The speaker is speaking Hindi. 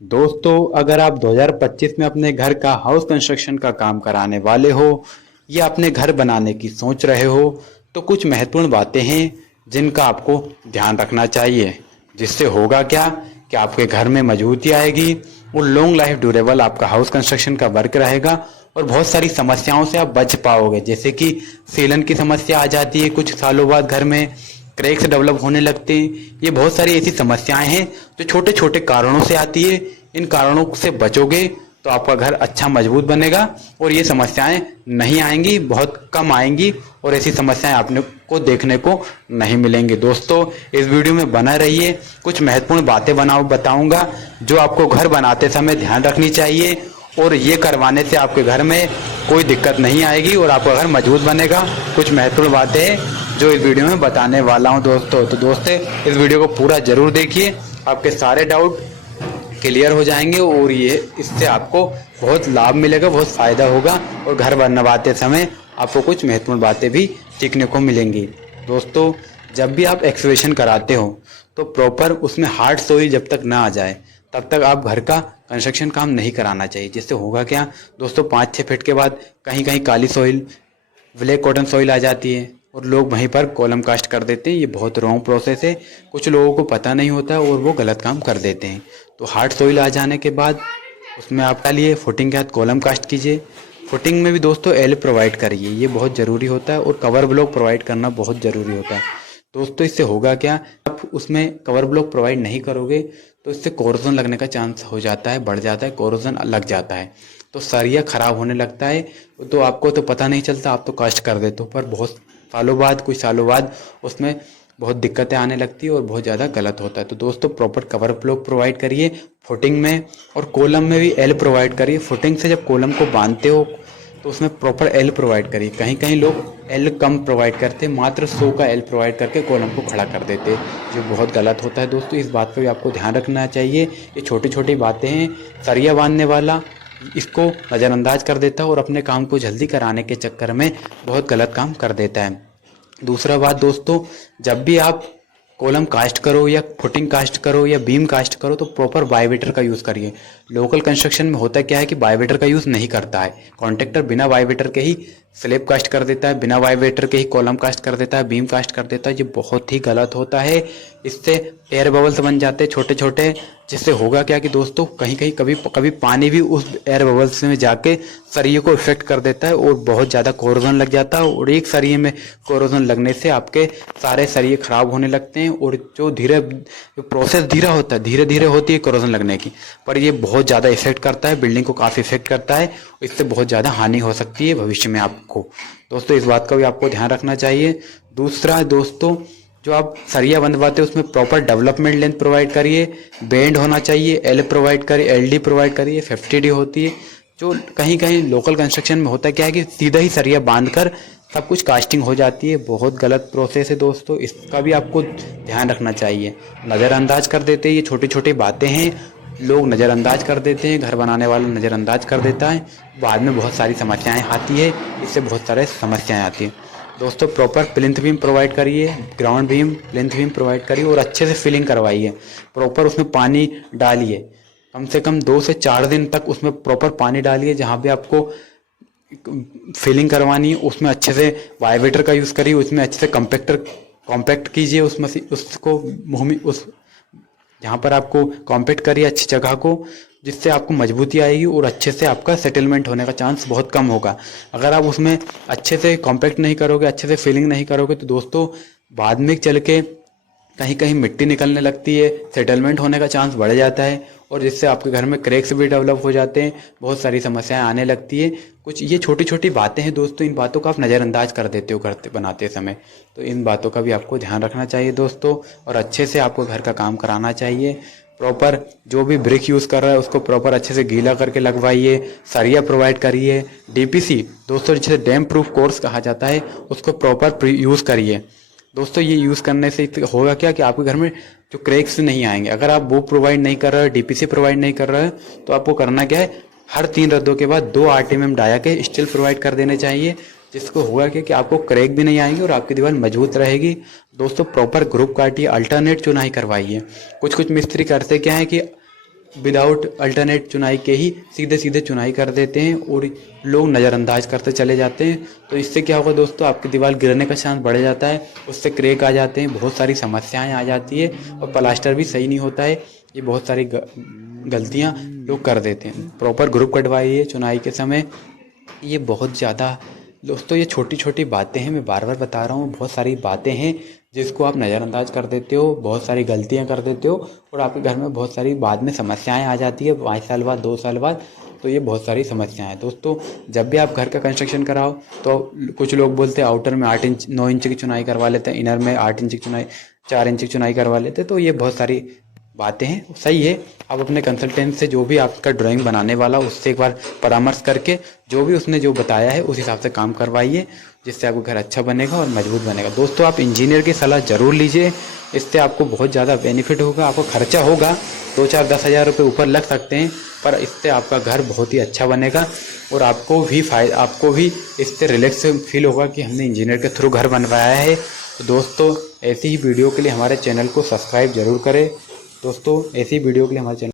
दोस्तों, अगर आप 2025 में अपने घर का हाउस कंस्ट्रक्शन का काम कराने वाले हो या अपने घर बनाने की सोच रहे हो तो कुछ महत्वपूर्ण बातें हैं जिनका आपको ध्यान रखना चाहिए। जिससे होगा क्या कि आपके घर में मजबूती आएगी और लॉन्ग लाइफ ड्यूरेबल आपका हाउस कंस्ट्रक्शन का वर्क रहेगा और बहुत सारी समस्याओं से आप बच पाओगे। जैसे कि सीलन की समस्या आ जाती है कुछ सालों बाद, घर में क्रैक्स डेवलप होने लगते हैं। ये बहुत सारी ऐसी समस्याएं हैं जो छोटे छोटे कारणों से आती है। इन कारणों से बचोगे तो आपका घर अच्छा मजबूत बनेगा और ये समस्याएं नहीं आएंगी, बहुत कम आएंगी और ऐसी समस्याएं आपने को देखने को नहीं मिलेंगी। दोस्तों, इस वीडियो में बना रहिए, कुछ महत्वपूर्ण बातें बताऊंगा जो आपको घर बनाते समय ध्यान रखनी चाहिए और ये करवाने से आपके घर में कोई दिक्कत नहीं आएगी और आपका घर मजबूत बनेगा। कुछ महत्वपूर्ण बातें हैं जो इस वीडियो में बताने वाला हूं दोस्तों। तो दोस्तों, इस वीडियो को पूरा जरूर देखिए, आपके सारे डाउट क्लियर हो जाएंगे और ये इससे आपको बहुत लाभ मिलेगा, बहुत फायदा होगा और घर बनवाते समय आपको कुछ महत्वपूर्ण बातें भी सीखने को मिलेंगी। दोस्तों, जब भी आप एक्सकेवेशन कराते हो तो प्रॉपर उसमें हार्ड सोइल जब तक ना आ जाए तब तक आप घर का कंस्ट्रक्शन काम नहीं कराना चाहिए। जिससे होगा क्या दोस्तों, 5-6 फीट के बाद कहीं कहीं काली सोइल, ब्लैक कॉटन सॉइल आ जाती है और लोग वहीं पर कॉलम कास्ट कर देते हैं। ये बहुत रॉन्ग प्रोसेस है, कुछ लोगों को पता नहीं होता है और वो गलत काम कर देते हैं। तो हार्ड सॉइल आ जाने के बाद उसमें आप डालिए, फुटिंग के साथ कॉलम कास्ट कीजिए। फुटिंग में भी दोस्तों एल प्रोवाइड करिए, ये बहुत ज़रूरी होता है और कवर ब्लॉक प्रोवाइड करना बहुत ज़रूरी होता है। दोस्तों, इससे होगा क्या, आप उसमें कवर ब्लॉक प्रोवाइड नहीं करोगे तो इससे कोरोजन लगने का चांस हो जाता है, बढ़ जाता है, कोरोजन लग जाता है तो सरिया खराब होने लगता है। तो आपको तो पता नहीं चलता, आप तो कास्ट कर देते हो, पर बहुत सालों बाद, कुछ सालों बाद उसमें बहुत दिक्कतें आने लगती है और बहुत ज़्यादा गलत होता है। तो दोस्तों, प्रॉपर कवर ब्लॉक प्रोवाइड करिए फुटिंग में और कॉलम में भी एल प्रोवाइड करिए। फुटिंग से जब कॉलम को बांधते हो तो उसमें प्रॉपर एल प्रोवाइड करिए। कहीं कहीं लोग एल कम प्रोवाइड करते, मात्र 100 का एल प्रोवाइड करके कॉलम को खड़ा कर देते, जो बहुत गलत होता है। दोस्तों, इस बात पर भी आपको ध्यान रखना चाहिए। ये छोटी छोटी बातें हैं, सरिया बांधने वाला इसको नज़रअंदाज कर देता है और अपने काम को जल्दी कराने के चक्कर में बहुत गलत काम कर देता है। दूसरा बात दोस्तों, जब भी आप कॉलम कास्ट करो या फुटिंग कास्ट करो या बीम कास्ट करो तो प्रॉपर वाइब्रेटर का यूज़ करिए। लोकल कंस्ट्रक्शन में होता क्या है कि वाइब्रेटर का यूज़ नहीं करता है, कॉन्ट्रैक्टर बिना वाइब्रेटर के ही स्लैब कास्ट कर देता है, बिना वाइब्रेटर के ही कॉलम कास्ट कर देता है, बीम कास्ट कर देता है। ये बहुत ही गलत होता है। इससे एयर बबल्स बन जाते हैं छोटे छोटे, जिससे होगा क्या कि दोस्तों, कहीं कहीं कभी कभी पानी भी उस एयर बबल्स में जाके सरिये को इफेक्ट कर देता है और बहुत ज़्यादा कोरोजन लग जाता है और एक सरिये में कोरोजन लगने से आपके सारे सरिये खराब होने लगते हैं और जो प्रोसेस धीरा होता है, धीरे धीरे होती है कोरोजन लगने की, पर ये बहुत ज़्यादा इफेक्ट करता है, बिल्डिंग को काफ़ी इफेक्ट करता है। इससे बहुत ज़्यादा हानि हो सकती है भविष्य में आपको। दोस्तों, इस बात का भी आपको ध्यान रखना चाहिए। दूसरा दोस्तों, जो आप सरिया बंधवाते हो उसमें प्रॉपर डेवलपमेंट लेंथ प्रोवाइड करिए, बेंड होना चाहिए, एल प्रोवाइड करिए, एलडी प्रोवाइड करिए, 50D होती है। जो कहीं कहीं लोकल कंस्ट्रक्शन में होता क्या है कि सीधा ही सरिया बांधकर सब कुछ कास्टिंग हो जाती है, बहुत गलत प्रोसेस है दोस्तों। इसका भी आपको ध्यान रखना चाहिए। नज़रअंदाज कर देते हैं, ये छोटी छोटी बातें हैं, लोग नज़रअंदाज कर देते हैं, घर बनाने वाला नज़रअंदाज कर देता है, बाद में बहुत सारी समस्याएं आती है, इससे बहुत सारे समस्याएं आती हैं। दोस्तों, प्रॉपर प्लिंथ बीम प्रोवाइड करिए, ground beam, plinth beam provide करिए और अच्छे से फिलिंग करवाइए। प्रॉपर उसमें पानी डालिए, कम से कम 2 से 4 दिन तक उसमें प्रॉपर पानी डालिए। जहाँ भी आपको फिलिंग करवानी है उसमें अच्छे से वाइब्रेटर का यूज़ करिए, उसमें अच्छे से कॉम्पैक्ट कीजिए उसमें से उसको भूमि उस जहाँ पर आपको कॉम्पैक्ट करिए अच्छी जगह को, जिससे आपको मजबूती आएगी और अच्छे से आपका सेटलमेंट होने का चांस बहुत कम होगा। अगर आप उसमें अच्छे से कॉम्पैक्ट नहीं करोगे, अच्छे से फिलिंग नहीं करोगे तो दोस्तों बाद में चल के कहीं कहीं मिट्टी निकलने लगती है, सेटलमेंट होने का चांस बढ़ जाता है और जिससे आपके घर में क्रैक्स भी डेवलप हो जाते हैं, बहुत सारी समस्याएं आने लगती है। कुछ ये छोटी छोटी बातें हैं दोस्तों, इन बातों का आप नज़रअंदाज कर देते हो करते बनाते समय, तो इन बातों का भी आपको ध्यान रखना चाहिए दोस्तों और अच्छे से आपको घर का काम कराना चाहिए। प्रॉपर जो भी ब्रिक यूज़ कर रहा है उसको प्रॉपर अच्छे से गीला करके लगवाइए, सरिया प्रोवाइड करिए। डीपीसी दोस्तों, जिसे डैम प्रूफ कोर्स कहा जाता है, उसको प्रॉपर यूज़ करिए। दोस्तों, ये यूज़ करने से होगा क्या कि आपके घर में जो क्रैक्स नहीं आएंगे। अगर आप वो प्रोवाइड नहीं कर रहे हो, डीपीसी प्रोवाइड नहीं कर रहे हो, तो आपको करना क्या है, हर 3 रद्दों के बाद 2 आरटीएमएम डाया के स्टील प्रोवाइड कर देने चाहिए, जिसको होगा कि आपको क्रैक भी नहीं आएंगे और आपकी दीवार मजबूत रहेगी। दोस्तों, प्रॉपर ग्रुप काटिए, अल्टरनेट चुनाई करवाइए। कुछ कुछ मिस्त्री करते क्या है कि विदाउट अल्टरनेट चुनाई के ही सीधे सीधे चुनाई कर देते हैं और लोग नज़रअंदाज करते चले जाते हैं। तो इससे क्या होगा दोस्तों, आपकी दीवार गिरने का चांस बढ़ जाता है, उससे क्रैक आ जाते हैं, बहुत सारी समस्याएं आ जाती है और प्लास्टर भी सही नहीं होता है। ये बहुत सारी गलतियां लोग कर देते हैं। प्रॉपर ग्रुप कटवाइए चुनाई के समय। ये बहुत ज़्यादा दोस्तों, ये छोटी छोटी बातें हैं, मैं बार बार बता रहा हूँ, बहुत सारी बातें हैं जिसको आप नज़रअंदाज कर देते हो, बहुत सारी गलतियाँ कर देते हो और आपके घर में बहुत सारी बाद में समस्याएं आ जाती है 5 साल बाद, 2 साल बाद। तो ये बहुत सारी समस्याएं हैं दोस्तों। जब भी आप घर का कंस्ट्रक्शन कराओ तो कुछ लोग बोलते हैं आउटर में 8 इंच 9 इंच की चुनाई करवा लेते हैं, इनर में 8 इंच की चुनाई 4 इंच की चुनाई करवा लेते हैं। तो ये बहुत सारी बातें हैं, सही है। आप अपने कंसल्टेंट से, जो भी आपका ड्राइंग बनाने वाला, उससे एक बार परामर्श करके जो भी उसने जो बताया है उस हिसाब से काम करवाइए, जिससे आपका घर अच्छा बनेगा और मजबूत बनेगा। दोस्तों, आप इंजीनियर की सलाह ज़रूर लीजिए, इससे आपको बहुत ज़्यादा बेनिफिट होगा। आपको खर्चा होगा 2, 4, 10 हज़ार रुपये ऊपर लग सकते हैं, पर इससे आपका घर बहुत ही अच्छा बनेगा और आपको भी इससे रिलैक्स फील होगा कि हमने इंजीनियर के थ्रू घर बनवाया है। तो दोस्तों, ऐसी ही वीडियो के लिए हमारे चैनल को सब्सक्राइब जरूर करें। दोस्तों, ऐसी वीडियो के लिए हमारे चैनल